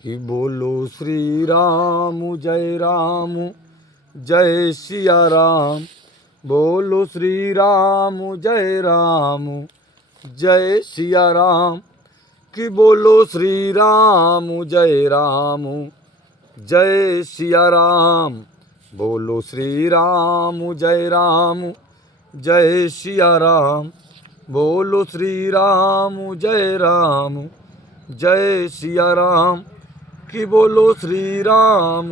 कि बोलो श्री राम जय सिया राम। बोलो श्री राम जय सिया राम। कि बोलो श्री राम जय सिया राम। बोलो श्री राम जय सिया राम। बोलो श्री राम जय सिया राम। कि बोलो श्री राम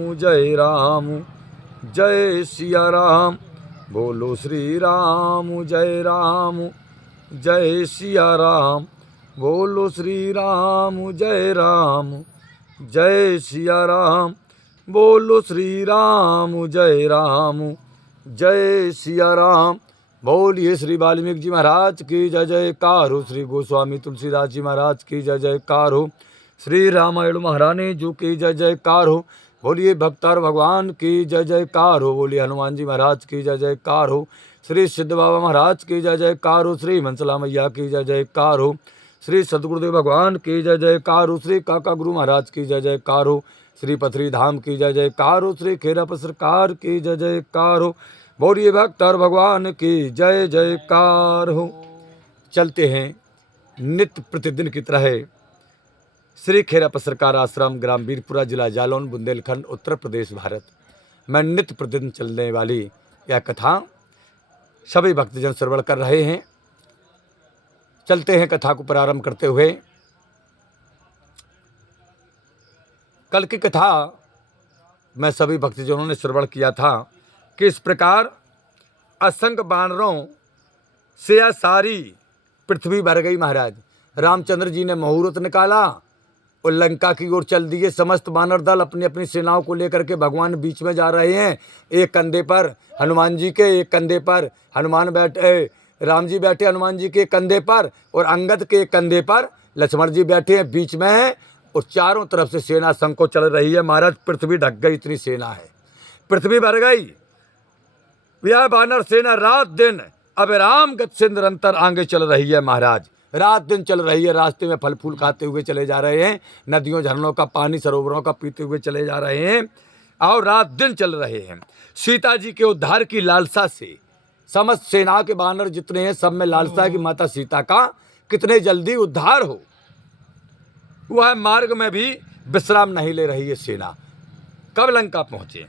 जय सिया राम। बोलो श्री राम जय सिया राम। बोलो श्री राम जय सिया राम। बोलो श्री राम जय सिया राम। बोलिए श्री वाल्मीकि जी महाराज की जय जयकार हो। श्री गोस्वामी तुलसीदास जी महाराज की जय जयकार हो। श्री रामायण महारानी जी की जय जयकार हो। बोलिए भक्तार भगवान की जय जयकार हो। बोलिए हनुमान जी महाराज की जय जयकार हो। श्री सिद्ध बाबा महाराज की जय जयकार हो। श्री मनसला मैया की जय जयकार हो। श्री सदगुरुदेव भगवान की जय जयकार हो। श्री काका गुरु महाराज की जय जयकार हो। श्री पथरी धाम की जय जयकार हो। श्री खेराप सरकार की जय जयकार हो। बोलिए भक्तार भगवान की जय जयकार हो। चलते हैं नित्य प्रतिदिन की तरह श्री खेराप सरकार आश्रम, ग्राम वीरपुरा, जिला जालौन, बुंदेलखंड, उत्तर प्रदेश, भारत में नित्य प्रतिदिन चलने वाली यह कथा सभी भक्तजन श्रवण कर रहे हैं। चलते हैं कथा को प्रारंभ करते हुए। कल की कथा में सभी भक्तजनों ने श्रवण किया था कि इस प्रकार असंख्य बानरों से यह सारी पृथ्वी भर गई। महाराज रामचंद्र जी ने मुहूर्त निकाला और लंका की ओर चल दिए। समस्त बानर दल अपनी अपनी सेनाओं को लेकर के भगवान बीच में जा रहे हैं। एक कंधे पर हनुमान जी के, एक कंधे पर हनुमान बैठे, राम जी बैठे हनुमान जी के कंधे पर, और अंगद के कंधे पर लक्ष्मण जी बैठे हैं, बीच में है। और चारों तरफ से सेना संको चल रही है। महाराज पृथ्वी ढक गई, इतनी सेना है, पृथ्वी भर गई। यह बानर सेना रात दिन अविराम गति से निरंतर आगे चल रही है। महाराज रात दिन चल रही है। रास्ते में फल फूल खाते हुए चले जा रहे हैं। नदियों झरनों का पानी, सरोवरों का पीते हुए चले जा रहे हैं और रात दिन चल रहे हैं। सीता जी के उद्धार की लालसा से समस्त सेना के बानर जितने हैं, सब में लालसा है कि माता सीता का कितने जल्दी उद्धार हो। वह मार्ग में भी विश्राम नहीं ले रही है सेना। कब लंका पहुंचे।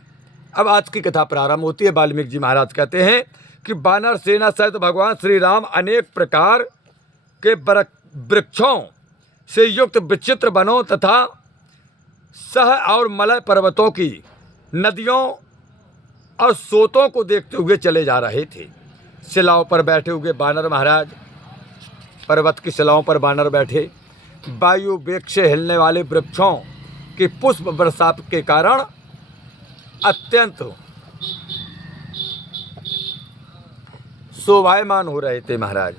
अब आज की कथा प्रारंभ होती है। वाल्मीकि जी महाराज कहते हैं कि बानर सेना सहित भगवान श्री राम अनेक प्रकार के वृक्षों से युक्त विचित्र वनों तथा सह और मलय पर्वतों की नदियों और सोतों को देखते हुए चले जा रहे थे। शिलाओं पर बैठे हुए बानर महाराज, पर्वत की शिलाओं पर बानर बैठे, वायु वेग से हिलने वाले वृक्षों की पुष्प वर्षा के कारण अत्यंत शोभायमान हो रहे थे। महाराज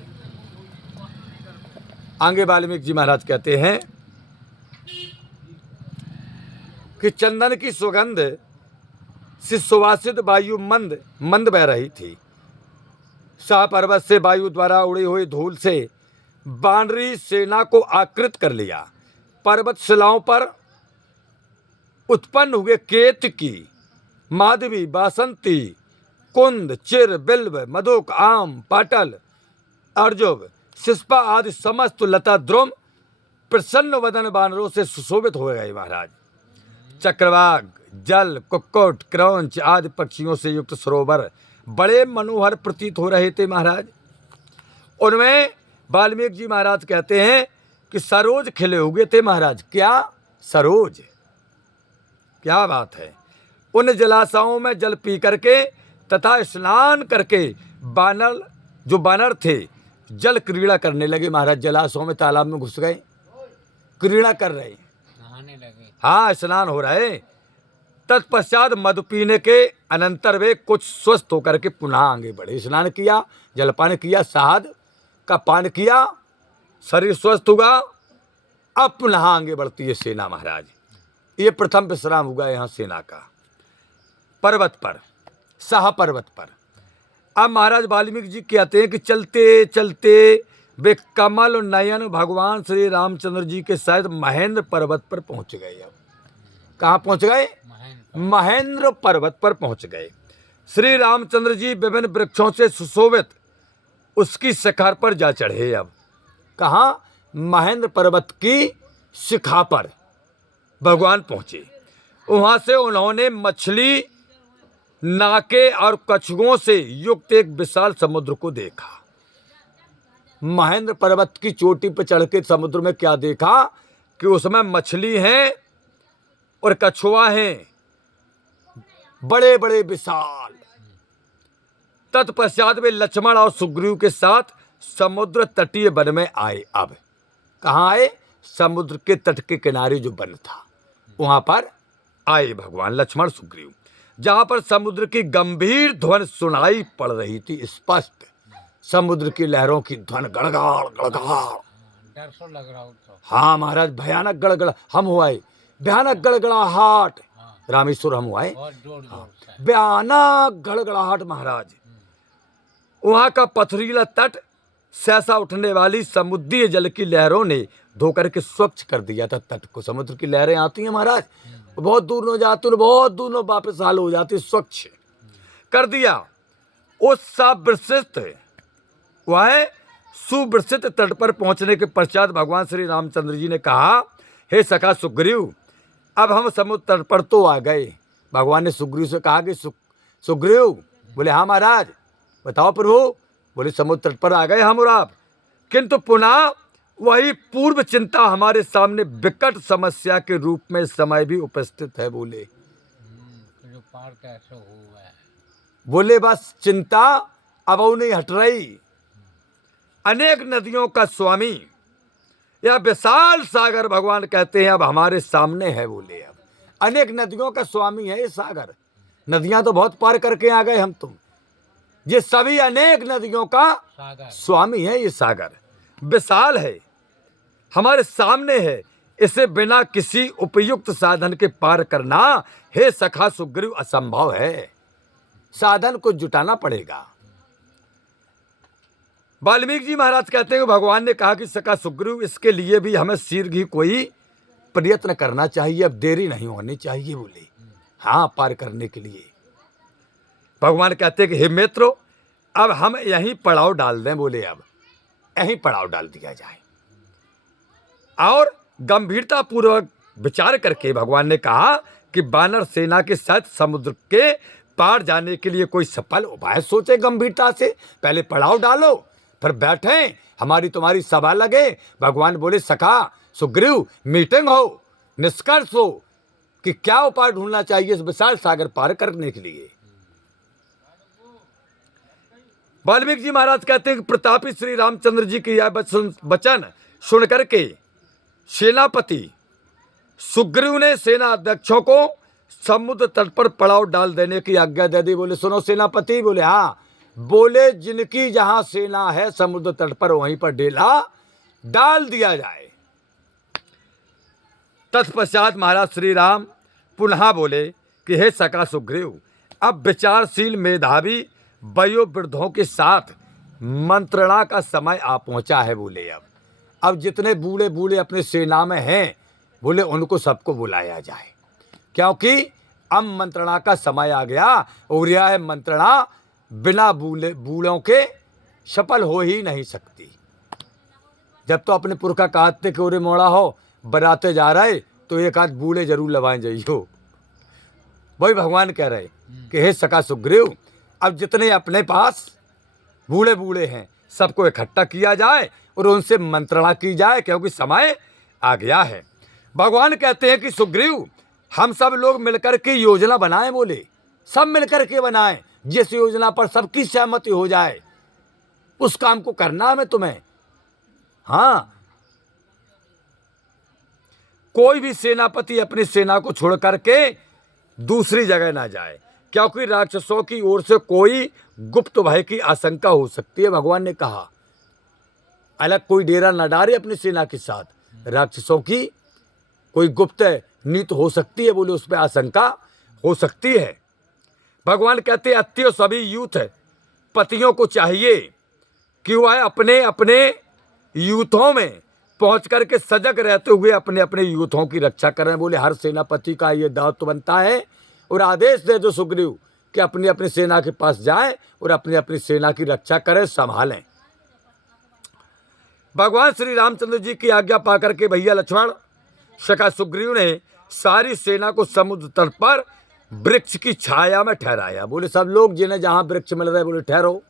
आगे वाल्मीकि जी महाराज कहते हैं कि चंदन की सुगंध से सुवासित वायु मंद मंद बह रही थी। शाह पर्वत से वायु द्वारा उड़ी हुई धूल से बानरी सेना को आकृत कर लिया। पर्वत शिलाओं पर उत्पन्न हुए केतकी, माधवी, बासंती, कुंद, चिर, बिल्व, मधुक, आम, पाटल, अर्जुन, शिष्पा आदि समस्त लता द्रुम प्रसन्न वदन बानरों से सुशोभित हो गए। महाराज चक्रवाक, जल, कुक्कुट, क्रौंच आदि पक्षियों से युक्त सरोवर बड़े मनोहर प्रतीत हो रहे थे। महाराज उनमें वाल्मीकि जी महाराज कहते हैं कि सरोज खिले हुए थे। महाराज क्या सरोज, क्या बात है। उन जलाशयों में जल पी करके तथा स्नान करके बानर, जो बानर थे, जल क्रीड़ा करने लगे। महाराज जलाशयों में, तालाब में घुस गए, क्रीड़ा कर रहे, नहाने लगे। हाँ, स्नान हो रहे। तत्पश्चात मधु पीने के अनंतर वे कुछ स्वस्थ होकर के पुनः आगे बढ़े। स्नान किया, जलपान किया, शहद का पान किया, शरीर स्वस्थ हुआ। अब पुनः आगे बढ़ती है सेना। महाराज ये प्रथम विश्राम हुआ यहाँ सेना का पर्वत पर, शाह पर्वत पर। अब महाराज वाल्मीकि जी कहते हैं कि चलते चलते वे कमल नयन भगवान श्री रामचंद्र जी के साथ महेंद्र पर्वत पर पहुंच गए। अब कहाँ पहुंच गए? महेंद्र पर्वत पर पहुंच गए। श्री रामचंद्र जी विभिन्न वृक्षों से सुशोभित उसकी शिखर पर जा चढ़े। अब कहाँ? महेंद्र पर्वत की शिखा पर भगवान पहुंचे। वहां से उन्होंने मछली, नाके और कछुओं से युक्त एक विशाल समुद्र को देखा। महेंद्र पर्वत की चोटी पर चढ़ के समुद्र में क्या देखा कि उसमें मछली है और कछुआ हैं, बड़े बड़े विशाल। तत्पश्चात वे लक्ष्मण और सुग्रीव के साथ समुद्र तटीय वन में आए। अब कहाँ आए? समुद्र के तट के किनारे जो वन था वहां पर आए भगवान लक्ष्मण सुग्रीव, जहां पर समुद्र की गंभीर ध्वनि सुनाई पड़ रही थी। स्पष्ट समुद्र की लहरों की ध्वनि, गड़गड़ गड़गड़। डर सो लग रहा हो तो। हाँ महाराज, भयानक गड़गड़। हम हुआ भयानक गड़गड़ाहट। रामेश्वर हम हुआ बहुत जोर जोर से। भयानक गड़गड़ाहट महाराज। वहां का पथरीला तट सहसा उठने वाली समुद्री जल की लहरों ने धोकर के स्वच्छ कर दिया था तट को। समुद्र की लहरें आती हैं महाराज, बहुत दूर न जाती और बहुत दूर न वापस हाल हो जाती, स्वच्छ कर दिया। उस सविरसित वह सुविरसित तट पर पहुंचने के पश्चात भगवान श्री रामचंद्र जी ने कहा, हे सखा सुग्रीव, अब हम समुद्र तट पर तो आ गए। भगवान ने सुग्रीव से कहा कि सुग्रीव, बोले हाँ महाराज, बताओ प्रभु। बोले समुद्र तट पर आ गए हम और आप, किंतु पुनः वही पूर्व चिंता हमारे सामने विकट समस्या के रूप में इस समय भी उपस्थित है। बोले जो पार कैसे हुआ है। बोले बस चिंता अब वो नहीं हट रही। अनेक नदियों का स्वामी या विशाल सागर भगवान कहते हैं अब हमारे सामने है। बोले अब अनेक नदियों का स्वामी है ये सागर। नदियां तो बहुत पार करके आ गए हम तुम, ये सभी अनेक नदियों का स्वामी है। ये सागर विशाल है, हमारे सामने है, इसे बिना किसी उपयुक्त साधन के पार करना हे सखा सुग्रीव असंभव है। साधन को जुटाना पड़ेगा। वाल्मीकि जी महाराज कहते हैं कि भगवान ने कहा कि सखा सुग्रीव, इसके लिए भी हमें शीघ्र ही कोई प्रयत्न करना चाहिए, अब देरी नहीं होनी चाहिए। बोले हाँ, पार करने के लिए भगवान कहते हैं कि हे मित्रों, अब हम यहीं पड़ाव डाल दें। बोले अब यहीं पड़ाव डाल दिया जाए। और गंभीरता पूर्वक विचार करके भगवान ने कहा कि वानर सेना के साथ समुद्र के पार जाने के लिए कोई सफल उपाय सोचे। गंभीरता से पहले पड़ाव डालो, फिर बैठे, हमारी तुम्हारी सभा लगे। भगवान बोले सखा सुग्रीव, मीटिंग हो, निष्कर्ष हो कि क्या उपाय ढूंढना चाहिए इस विशाल सागर पार करने के लिए। वाल्मीकि जी महाराज कहते हैं कि प्रतापी श्री रामचंद्र जी की यह वचन सुन करके सेनापति सुग्रीव ने सेना अध्यक्षों को समुद्र तट पर पड़ाव डाल देने की आज्ञा दे दी। बोले सुनो सेनापति, बोले हाँ। बोले जिनकी जहां सेना है समुद्र तट पर वहीं पर डेला डाल दिया जाए। तत्पश्चात महाराज श्री राम पुनः बोले कि हे सखा सुग्रीव, अब विचारशील मेधावी वयोवृद्धों के साथ मंत्रणा का समय आ पहुंचा है। बोले अब जितने बूढ़े बूढ़े अपने सेना में हैं, बोले उनको सबको बुलाया जाए, क्योंकि अब मंत्रणा का समय आ गया। और यह मंत्रणा बिना बूढ़ों के सफल हो ही नहीं सकती। जब तो अपने पुरखा कहते कि ओरे मोड़ा हो बराते जा रहे तो एक आध बूढ़े जरूर लवाएं जाइयो। वही भगवान कह रहे कि हे सखा सुग्रीव, अब जितने अपने पास बूढ़े बूढ़े हैं सबको इकट्ठा किया जाए और उनसे मंत्रणा की जाए, क्योंकि समय आ गया है। भगवान कहते हैं कि सुग्रीव, हम सब लोग मिलकर के योजना बनाएं। बोले सब मिलकर के बनाएं, जिस योजना पर सबकी सहमति हो जाए उस काम को करना है तुम्हें। हाँ, कोई भी सेनापति अपनी सेना को छोड़ करके दूसरी जगह ना जाए, क्योंकि राक्षसों की ओर से कोई गुप्त भय की आशंका हो सकती है। भगवान ने कहा अलग कोई डेरा न डाले अपनी सेना के साथ, राक्षसों की कोई गुप्त नीति हो सकती है। बोले उस पर आशंका हो सकती है। भगवान कहते अत्य सभी यूथ पतियों को चाहिए कि वह अपने अपने यूथों में पहुंच करके सजग रहते हुए अपने अपने यूथों की रक्षा करें। बोले हर सेनापति का ये दायित्व बनता है और आदेश दे दो सुग्रीव कि अपनी अपनी सेना के पास जाएं और अपनी अपनी सेना की रक्षा करें, संभालें। भगवान श्री रामचंद्र जी की आज्ञा पाकर के भैया लक्ष्मण सखा सुग्रीव ने सारी सेना को समुद्र तट पर वृक्ष की छाया में ठहराया। बोले सब लोग जिन्हें जहां वृक्ष मिल रहे बोले ठहरो।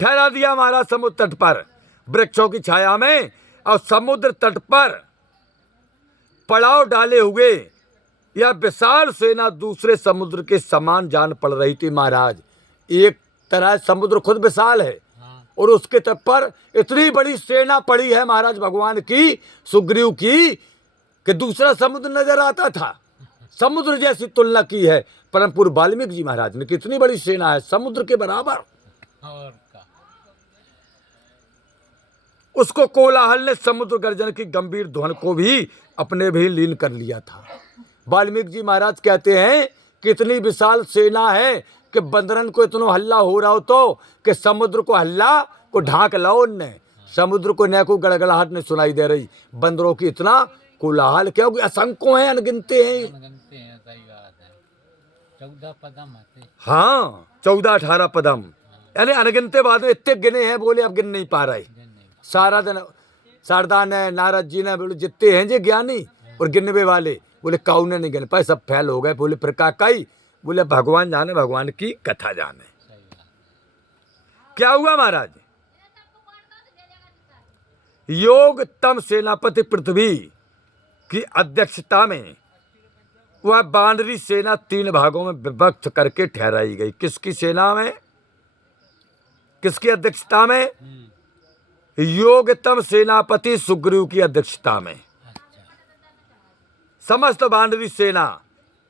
ठहरा दिया महाराज समुद्र तट पर वृक्षों की छाया में, और समुद्र तट पर पड़ाव डाले हुए यह विशाल सेना दूसरे समुद्र के समान जान पड़ रही थी महाराज। एक तरह समुद्र खुद विशाल है और उसके तट पर इतनी बड़ी सेना पड़ी है महाराज भगवान की, सुग्रीव की, कि दूसरा समुद्र नजर आता था। समुद्र जैसी तुलना की है परम पूज्य वाल्मीकि जी महाराज ने। कितनी बड़ी सेना है, समुद्र के बराबर। और का उसको कोलाहल ने समुद्र गर्जन की गंभीर ध्वन को भी अपने भी लीन कर लिया था। वाल्मीकि जी महाराज कहते हैं कितनी विशाल सेना है कि बंदरन को इतना हल्ला हो रहा हो तो कि समुद्र को हल्ला को ढांक लाओ उनने। समुद्र को न को गड़गड़ाहट नहीं सुनाई दे रही, बंदरों की इतना कोलाहल, क्योंकि असंख्यों हैं, अनगिनते हैं। अनगिनते हैं, सही बात है। 14 पदम आते। हाँ 14-18 पदम, यानी अनगिनते बाद में इतने गिने हैं बोले अब गिन नहीं पा रहे। सारा दिन शारदा ने नारद जी ने बोले जितने हैं जे ज्ञानी और गिनवे वाले बोले काऊ ने नहीं गिन पाए, सब फैल हो गए। बोले फिर काकाई, बोले भगवान जाने, भगवान की कथा जाने। क्या हुआ महाराज, योग तम सेनापति पृथ्वी की अध्यक्षता में वह बानरी सेना 3 भागों में विभक्त करके ठहराई गई। किसकी सेना में, किसकी अध्यक्षता में? योगतम सेनापति सुग्रीव की अध्यक्षता में समस्त बानरी सेना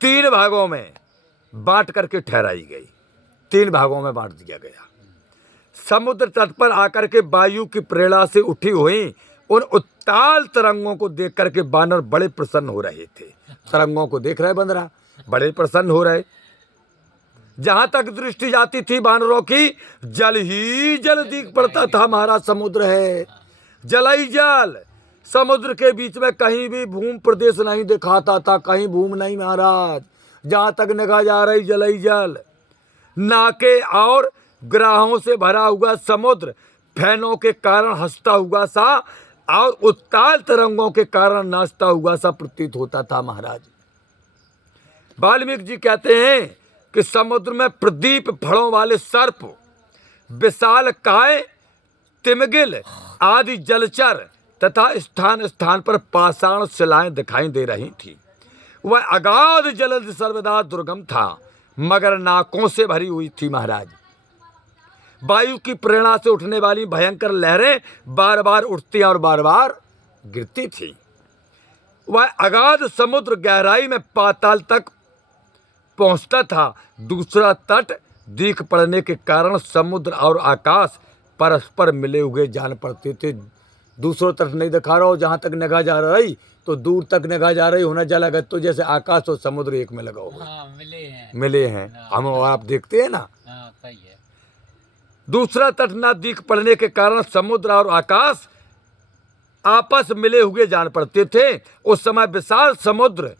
3 भागों में बांट करके ठहराई गई। 3 भागों में बांट दिया गया। समुद्र तट पर आकर के वायु की प्रेरणा से उठी हुई उन उत्ताल तरंगों को देख करके बानर बड़े प्रसन्न हो रहे थे। तरंगों को देख रहे बंदरा बड़े प्रसन्न हो रहे। जहां तक दृष्टि जाती थी बानरों की, जल ही जल दिख पड़ता था। महाराज समुद्र है, जल ही जल। समुद्र के बीच में कहीं भी भूमि प्रदेश नहीं दिखाता था, कहीं भूमि नहीं महाराज। जहां तक निगाह जा रही जल ही जल। नाके और ग्राहों से भरा हुआ समुद्र फैनों के कारण हंसता हुआ सा और उत्ताल तरंगों के कारण नाचता हुआ सा प्रतीत होता था महाराज। वाल्मीकि जी कहते हैं कि समुद्र में प्रदीप फड़ों वाले सर्प, विशाल काय, तिमिगिल आदि जलचर तथा स्थान स्थान पर पाषाण शिलाएं दिखाई दे रही थी। वह अगाध जलद सर्वदा दुर्गम था, मगर नाकों से भरी हुई थी महाराज। वायु की प्रेरणा से उठने वाली भयंकर लहरें बार बार उठती और बार बार गिरती थी। वह अगाध समुद्र गहराई में पाताल तक पहुंचता था। दूसरा तट दिख पड़ने के कारण समुद्र और आकाश परस्पर मिले हुए जान पड़ते थे। दूसरा तट नहीं दिखा रहा हो, जहां तक निगाह जा रही तो दूर तक निगाह जा रही होना जला गया, तो जैसे आकाश और समुद्र एक में लगा हुआ। हाँ, मिले हैं हम और आप देखते हैं ना। हाँ, सही है। दूसरा तट न दिख पड़ने के कारण समुद्र और आकाश आपस मिले हुए जान पड़ते थे। उस समय विशाल समुद्र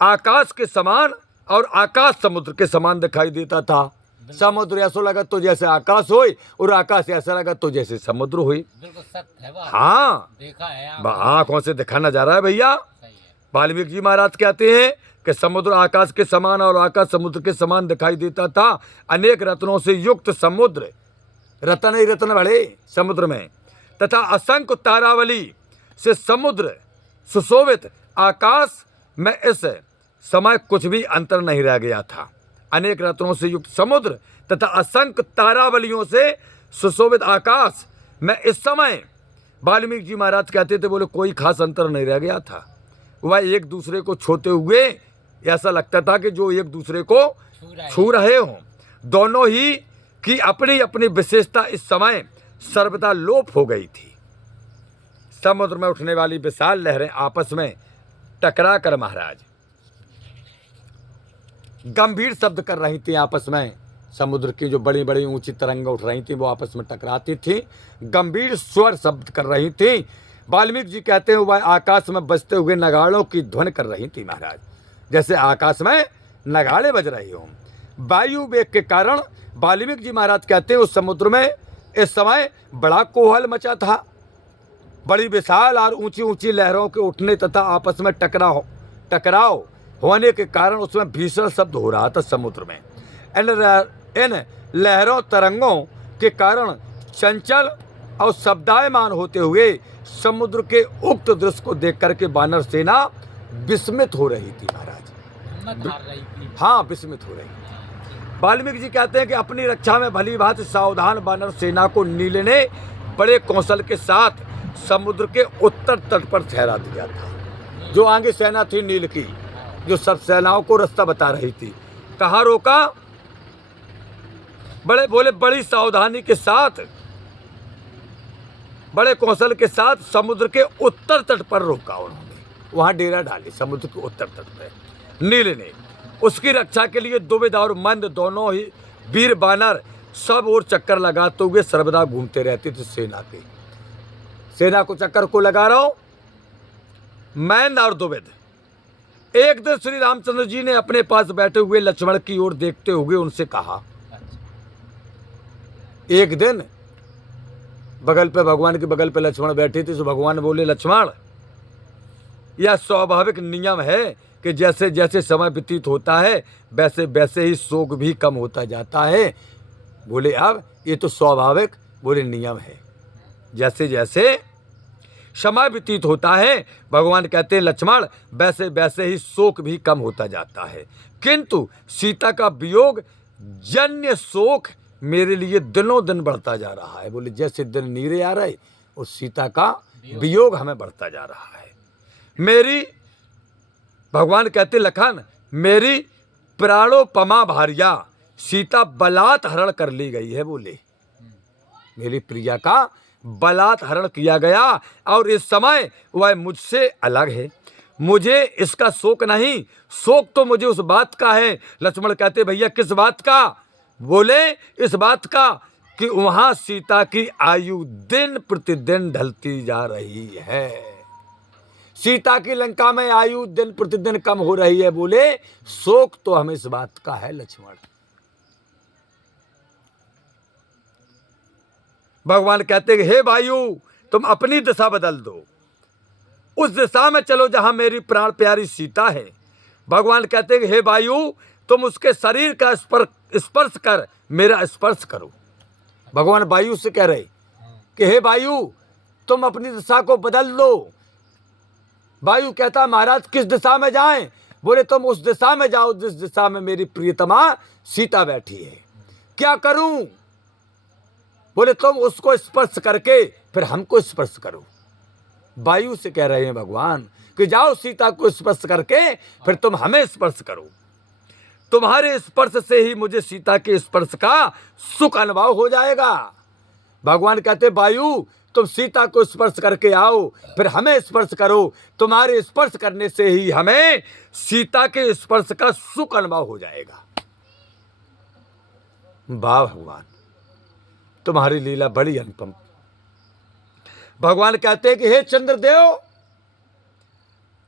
आकाश के समान और आकाश समुद्र के समान दिखाई देता था। समुद्र ऐसा लगा तो जैसे आकाश होई और आकाश ऐसा लगा तो जैसे समुद्र हुई। बिल्कुल सत्य है बात। हाँ, देखा है आंखों से दिखाना जा रहा है भैया। सही है। वाल्मीकि जी महाराज कहते हैं कि समुद्र आकाश के समान और आकाश समुद्र के समान दिखाई देता था। अनेक रत्नों से युक्त समुद्र, रत्न ही रत्न भरे समुद्र में, तथा असंख्य तारावली से समुद्र सुशोभित आकाश में इस समय कुछ भी अंतर नहीं रह गया था। अनेक रत्नों से युक्त समुद्र तथा असंख्य तारावलियों से सुशोभित आकाश में इस समय वाल्मीकि जी महाराज कहते थे बोले कोई खास अंतर नहीं रह गया था। वह एक दूसरे को छूते हुए ऐसा लगता था कि जो एक दूसरे को छू रहे हों। दोनों ही की अपनी अपनी विशेषता इस समय सर्वदा लोप हो गई थी। समुद्र में उठने वाली विशाल लहरें आपस में टकरा कर महाराज गंभीर शब्द कर रही थी। आपस में समुद्र की जो बड़ी बड़ी ऊंची तरंगें उठ रही थी वो आपस में टकराती थी, गंभीर स्वर शब्द कर रही थी। वाल्मीकि जी कहते हैं वह आकाश में बजते हुए नगाड़ों की ध्वनि कर रही थी महाराज, जैसे आकाश में नगाड़े बज रही हों। वायु वेग के कारण वाल्मीकि जी महाराज कहते हैं उस समुद्र में इस समय बड़ा कोहल मचा था। बड़ी विशाल और ऊंची ऊंची लहरों के उठने तथा आपस में टकराव होने के कारण उसमें भीषण शब्द हो रहा था समुद्र में। इन लहरों तरंगों के कारण चंचल और शब्दायमान होते हुए समुद्र के उक्त दृश्य को देख करके वानर सेना विस्मित हो रही थी महाराज। हिम्मत हार रही थी। हाँ, विस्मित हो रही। वाल्मीकि जी कहते हैं कि अपनी रक्षा में भली भांति सावधान वानर सेना को नील ने बड़े कौशल के साथ समुद्र के उत्तर तट पर ठहरा दिया था। जो आगे सेना थी नील की, जो सब सेनाओं को रास्ता बता रही थी, कहाँ रोका? बड़ी सावधानी के साथ, बड़े कौशल के साथ समुद्र के उत्तर तट पर रोका उन्होंने। वहां डेरा डाली समुद्र के उत्तर तट पर नील ने। उसकी रक्षा के लिए दुविध और मंद दोनों ही वीर बानर सब ओर चक्कर लगाते हुए सर्वदा घूमते रहते थे। सेना को चक्कर को लगा रहा हूं, मैंद और दुविध। एक दिन श्री रामचंद्र जी ने अपने पास बैठे हुए लक्ष्मण की ओर देखते हुए उनसे कहा, एक दिन बगल पे भगवान के बगल पे लक्ष्मण बैठे थे, तो भगवान बोले, लक्ष्मण, यह स्वाभाविक नियम है कि जैसे जैसे समय व्यतीत होता है वैसे वैसे ही शोक भी कम होता जाता है। बोले अब ये तो स्वाभाविक बोले नियम है, जैसे जैसे समय व्यतीत होता है, भगवान कहते हैं लक्ष्मण, वैसे वैसे ही शोक भी कम होता जाता है। किंतु सीता का वियोग जन्य शोक मेरे लिए दिनों दिन बढ़ता जा रहा है। बोले जैसे दिन नीरे आ रहे और सीता का वियोग हमें बढ़ता जा रहा है। मेरी, भगवान कहते लखन, मेरी प्राणोपमा भार्या सीता बलात् हरण कर ली गई है। बोले मेरी प्रिया का बलात् हरण किया गया और इस समय वह मुझसे अलग है। मुझे इसका शोक नहीं, शोक तो मुझे उस बात का है। लक्ष्मण कहते भैया किस बात का? बोले इस बात का कि वहां सीता की आयु दिन प्रतिदिन ढलती जा रही है। सीता की लंका में आयु दिन प्रतिदिन कम हो रही है। बोले शोक तो हमें इस बात का है लक्ष्मण। भगवान कहते हैं हे वायु, तुम अपनी दिशा बदल दो, उस दिशा में चलो जहां मेरी प्राण प्यारी सीता है। भगवान कहते हैं हे वायु, तुम उसके शरीर का स्पर्श कर मेरा स्पर्श करो। भगवान वायु से कह रहे कि हे वायु, तुम अपनी दिशा को बदल दो। वायु कहता महाराज किस दिशा में जाएं? बोले तुम उस दिशा में जाओ जिस दिशा में मेरी प्रियतमा सीता बैठी है। क्या करूं? बोले तुम उसको स्पर्श करके फिर हमको स्पर्श करो। वायु से कह रहे हैं भगवान कि जाओ सीता को स्पर्श करके फिर तुम हमें स्पर्श करो। तुम्हारे स्पर्श से ही मुझे सीता के स्पर्श का सुख अनुभव हो जाएगा। भगवान कहते वायु, तुम सीता को स्पर्श करके आओ फिर हमें स्पर्श करो। तुम्हारे स्पर्श करने से ही हमें सीता के स्पर्श का सुख अनुभव हो जाएगा। वाह भगवान, तुम्हारी लीला बड़ी अनुपम। भगवान कहते हैं कि हे चंद्रदेव,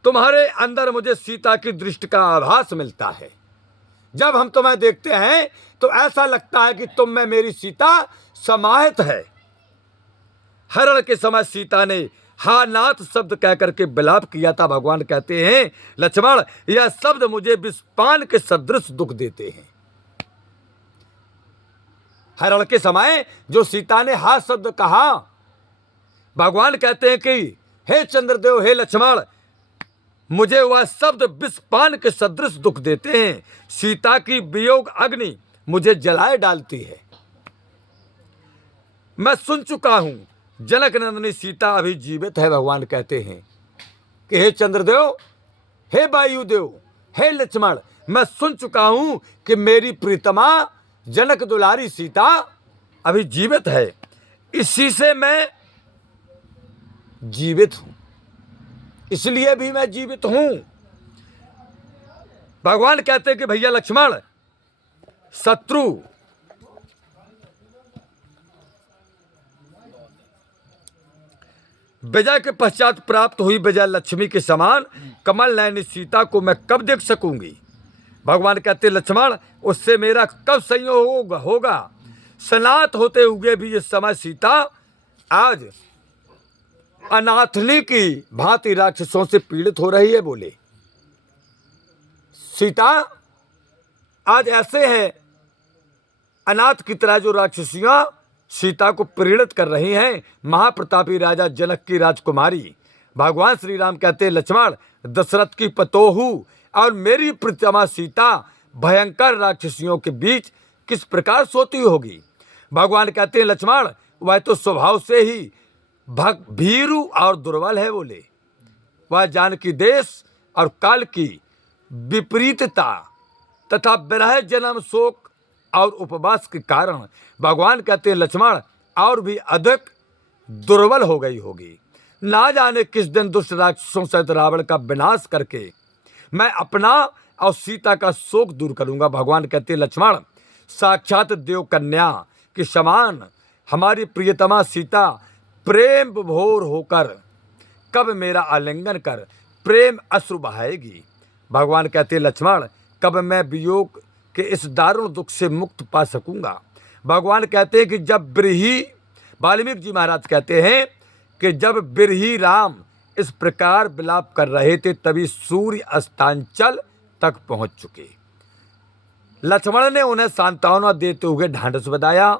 तुम्हारे अंदर मुझे सीता की दृष्टि का आभास मिलता है। जब हम तुम्हें देखते हैं तो ऐसा लगता है कि तुम में मेरी सीता समाहित है। हरण के समय सीता ने हा नाथ शब्द कहकर के विलाप किया था। भगवान कहते हैं लक्ष्मण, यह शब्द मुझे विषपान के सदृश दुख देते हैं। हरण के समय जो सीता ने हा शब्द कहा, भगवान कहते हैं कि हे चंद्रदेव, हे लक्ष्मण, मुझे वह शब्द विषपान के सदृश दुख देते हैं। सीता की वियोग अग्नि मुझे जलाए डालती है। मैं सुन चुका हूं जनक नंदिनी सीता अभी जीवित है। भगवान कहते हैं कि हे चंद्रदेव, हे वायुदेव, हे लक्ष्मण, मैं सुन चुका हूं कि मेरी प्रीतमा जनक दुलारी सीता अभी जीवित है। इसी से मैं जीवित हूं, इसलिए भी मैं जीवित हूं। भगवान कहते हैं कि भैया लक्ष्मण, शत्रु विजय के पश्चात प्राप्त हुई विजय लक्ष्मी के समान कमल नयनी सीता को मैं कब देख सकूंगी। भगवान कहते लक्ष्मण उससे मेरा कब संयोग होगा। सनात होते हुए भी इस समय सीता आज अनाथनी की भांति राक्षसों से पीड़ित हो रही है। बोले सीता आज ऐसे है अनाथ की तरह जो राक्षसियां सीता को पीड़ित कर रही हैं। महाप्रतापी राजा जनक की राजकुमारी भगवान श्री राम कहते लक्ष्मण दशरथ की पतोहू और मेरी प्रियतमा सीता भयंकर राक्षसियों के बीच किस प्रकार सोती होगी। भगवान कहते हैं लक्ष्मण वह तो स्वभाव से ही भीरू और दुर्बल है। बोले वह जानकी देश और काल की विपरीतता तथा विरह जन्म शोक और उपवास के कारण भगवान कहते हैं लक्ष्मण और भी अधिक दुर्बल हो गई होगी। ना जाने किस दिन दुष्ट राक्षसों सहित रावण का विनाश करके मैं अपना और सीता का शोक दूर करूंगा। भगवान कहते हैं लक्ष्मण साक्षात देव कन्या के समान हमारी प्रियतमा सीता प्रेम विभोर होकर कब मेरा आलिंगन कर प्रेम अश्रु बहाएगी। भगवान कहते हैं लक्ष्मण कब मैं वियोग के इस दारुण दुख से मुक्त पा सकूंगा। भगवान कहते हैं कि जब बिरही वाल्मीकि जी महाराज कहते हैं कि जब बिरही राम इस प्रकार विलाप कर रहे थे तभी सूर्य अस्तांचल तक पहुंच चुके। लक्ष्मण ने उन्हें सांत्वना देते हुए ढांढस बधाया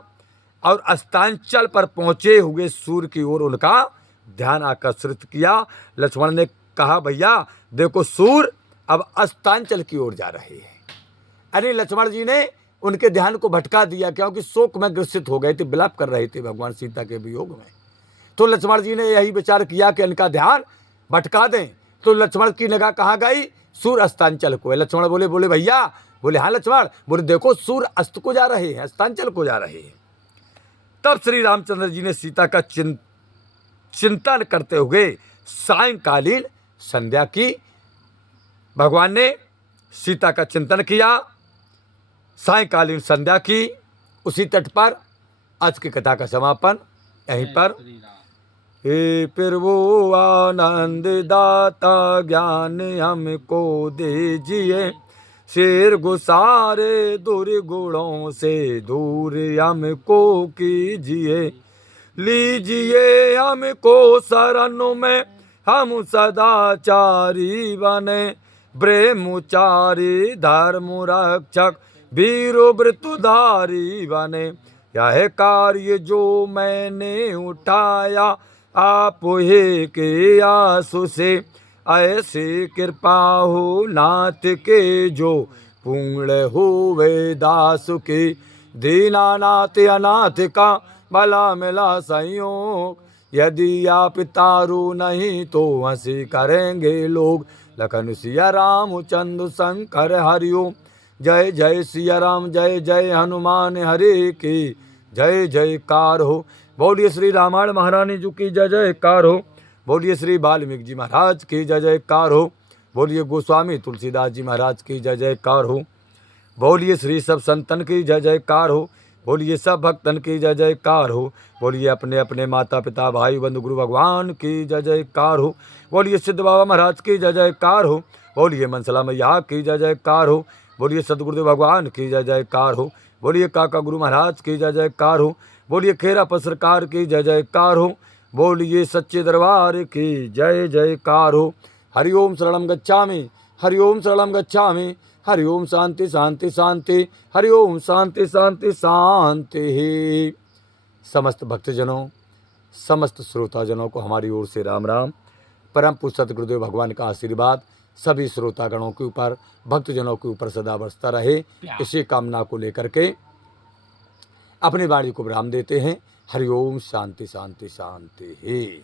और अस्तांचल पर पहुंचे हुए सूर्य की ओर उनका ध्यान आकर्षित किया। लक्ष्मण ने कहा भैया देखो सूर्य अब अस्तांचल की ओर जा रहे हैं। अरे लक्ष्मण जी ने उनके ध्यान को भटका दिया क्योंकि शोक में ग्रसित हो गए थे, विलाप कर रहे थे भगवान सीता के वियोग में। तो लक्ष्मण जी ने यही विचार किया कि इनका ध्यान भटका दें। तो लक्ष्मण की निगाह कहाँ गई? सूर्य अस्तांचल को। लक्ष्मण बोले बोले भैया, बोले हाँ लक्ष्मण, बोले देखो सूर्य अस्त को जा रहे हैं, अस्तांचल को जा रहे हैं। तब श्री रामचंद्र जी ने सीता का चिंतन करते हुए सायंकालीन संध्या की। भगवान ने सीता का चिंतन किया, सायंकालीन संध्या की। उसी तट पर आज की कथा का समापन यहीं पर। हे प्रभु आनंद दाता ज्ञान हमको दीजिए, शेर गुसारे दुर्गुणों से दूर हमको कीजिए। लीजिए हमको शरण में हम सदाचारी बने, ब्रह्मचारी धर्म रक्षक वीरो व्रतधारी बने। यह कार्य जो मैंने उठाया आप ही के आंसू से, ऐसी कृपा हो नाथ के जो पूर्ण होवे दास के। दीनानाथ अनाथ का भला मिला संयोग, यदि आप तारू नहीं तो हंसी करेंगे लोग। लखन सिया राम चंद्र शंकर हरिओम, जय जय सिया राम जय जय हनुमान हरे की जय जयकार हो। बोलिए श्री रामायण महारानी जी की जय जयकार हो। बोलिए श्री वाल्मीकि जी महाराज की जय जयकार हो। बोलिए गोस्वामी तुलसीदास जी महाराज की जय जयकार हो। बोलिए श्री सब संतन की जय जयकार हो। बोलिए सब भक्तन की जय जयकार हो। बोलिए अपने अपने माता पिता भाई बंधु गुरु भगवान की जय जयकार हो। बोलिए सिद्ध बाबा महाराज की जय जयकार हो। बोलिए मनसला मैया की जय जयकार हो। बोलिए सदगुरुदेव भगवान की जय जयकार हो। बोलिए काका गुरु महाराज की जय जयकार हो। बोलिए खेरा सरकार की जय जयकार हो। बोलिए सच्चे दरबार की जय जयकार हो। हरिओम शरणम गच्छामि, हरिओम शरणम गच्छामि, हरिओम शांति शांति शांति, हरिओम शांति शांति शांति। समस्त भक्तजनों, समस्त श्रोताजनों को हमारी ओर से राम राम। परम पूज्य सतगुरुदेव भगवान का आशीर्वाद सभी श्रोतागणों के ऊपर, भक्तजनों के ऊपर सदा बरसता रहे, इसी कामना को लेकर के अपनी वाणी को विराम देते हैं। हरिओम शांति शांति शांति।